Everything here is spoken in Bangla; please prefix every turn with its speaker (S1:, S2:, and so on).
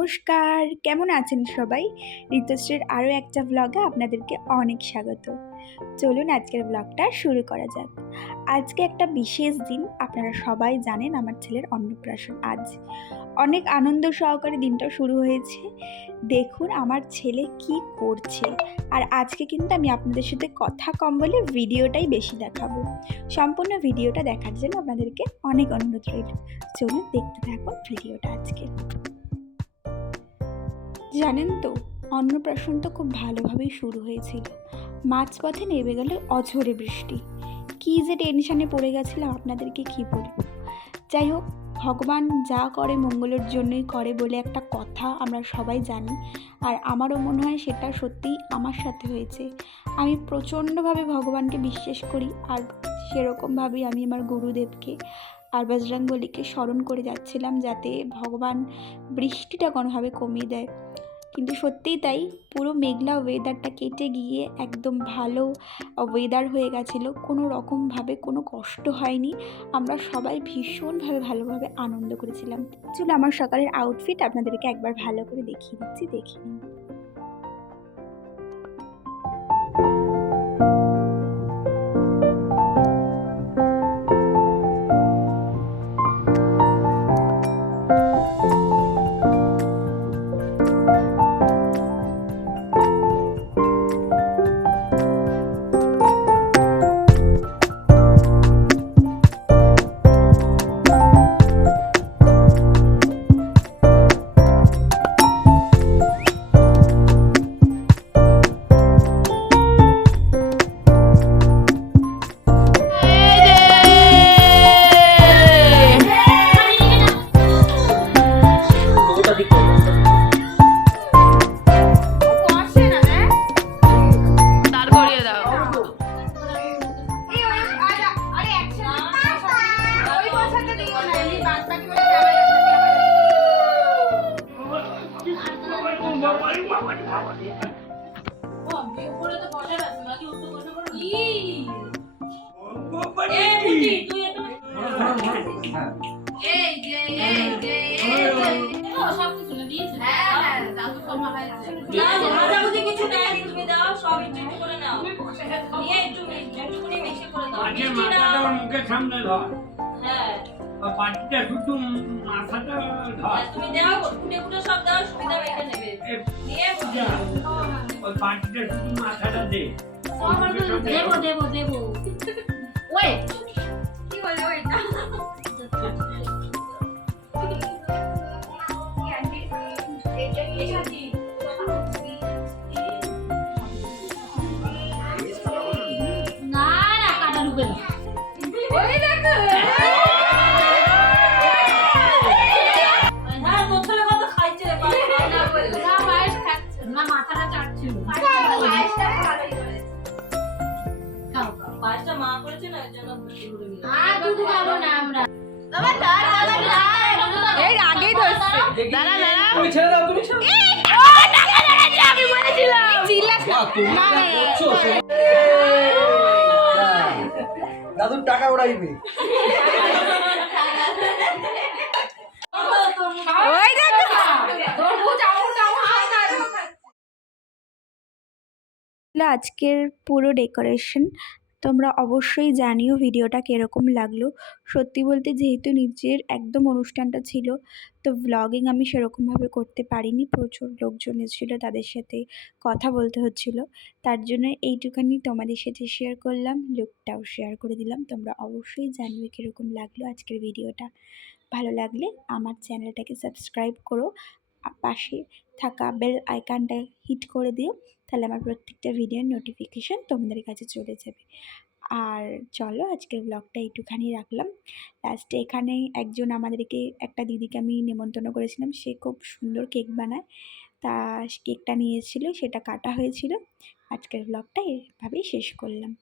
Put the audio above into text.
S1: নমস্কার, কেমন আছেন সবাই? ঋতুশ্রীর আরও একটা ব্লগে আপনাদেরকে অনেক স্বাগত। চলুন আজকের ব্লগটা শুরু করা যাক। আজকে একটা বিশেষ দিন, আপনারা সবাই জানেন আমার ছেলের অন্নপ্রাশন আজ। অনেক আনন্দ সহকারে দিনটা শুরু হয়েছে। দেখুন আমার ছেলে কি করছে। আর আজকে কিন্তু আমি আপনাদের সাথে কথা কম বলে ভিডিওটাই বেশি দেখাবো। সম্পূর্ণ ভিডিওটা দেখার জন্য আপনাদেরকে অনেক অনুরোধ রইল। চলুন দেখতে থাকুন ভিডিওটা আজকে। জানেন তো অন্নপ্রাশন তো খুব ভালোভাবেই শুরু হয়েছিল। মাঝপথে নেমে গেল অঝরে বৃষ্টি। কী যে টেনশানে পড়ে গেছিলাম আপনাদেরকে কী বলব। যাই হোক, ভগবান যা করে মঙ্গলের জন্যই করে বলে একটা কথা আমরা সবাই জানি, আর আমারও মনে হয় সেটা সত্যিই আমার সাথে হয়েছে। আমি প্রচণ্ডভাবে ভগবানকে বিশ্বাস করি, আর সেরকমভাবেই আমি আমার গুরুদেবকে আর বজরংবলীকে স্মরণ করে যাচ্ছিলাম যাতে ভগবান বৃষ্টিটা কোনোভাবে কমিয়ে দেয়। কিন্তু সত্যিই তাই, পুরো মেঘলা ওয়েদারটা কেটে গিয়ে একদম ভালো ওয়েদার হয়ে গেছিল। কোনো রকমভাবে কোনো কষ্ট হয়নি। আমরা সবাই ভীষণভাবে ভালোভাবে আনন্দ করেছিলাম। চলো আমার সকালের আউটফিট আপনাদেরকে একবার ভালো করে দেখিয়ে দিচ্ছি দেখিয়ে নিন।
S2: মুখের সামনে ধর।
S3: হ্যাঁ।
S2: পাটিটা শুধু মাথাটা ধর।
S3: হ্যাঁ, তুমি দাও ফুটে ফুটে
S2: ওই শুধু মাথাটা দে?
S3: দেবো দেবো দেবো। ওই কি বলে ওইটা না না কাটা ঢুকে না। ওই দেখো।
S4: এই আগেই ধরছে। দাঁড়া দাঁড়া।
S5: তুমি ছেড়ে দাও তুমি ছেড়ে
S4: আমি বলেছিলাম। চিল্লাস না। না, না, না।
S5: দাদুর টাকা উড়াইবে।
S4: ওই দেখো।
S1: আজকের পুরো ডেকোরেশন তোমরা অবশ্যই জানিও ভিডিওটা কীরকম লাগল। সত্যি বলতে যেহেতু নিজের একদম অনুষ্ঠানটা ছিল, তো ভ্লগিং আমি সেরকমভাবে করতে পারিনি। প্রচুর লোকজন এসেছিল তাদের সাথে কথা বলতে হচ্ছিল। তার জন্য এইটুখানি তোমাদের সাথে শেয়ার করলাম লুকটাও শেয়ার করে দিলাম। তোমরা অবশ্যই জানবে কীরকম লাগল আজকের ভিডিওটা। ভালো লাগলে আমার চ্যানেলটাকে সাবস্ক্রাইব করো। পাশে থাকা বেল আইকনটা হিট করে দিও। তাহলে আমার প্রত্যেকটা ভিডিওর নোটিফিকেশান তোমাদের কাছে চলে যাবে। আর চলো, আজকের ব্লগটা একটুখানি রাখলাম। লাস্টে এখানে একজন আমাদেরকে, একটা দিদিকে আমি নেমন্তন্ন করেছিলাম। সে খুব সুন্দর কেক বানায়। তা কেকটা নিয়েছিল, সেটা কাটা হয়েছিল। আজকের ব্লগটা এভাবেই শেষ করলাম।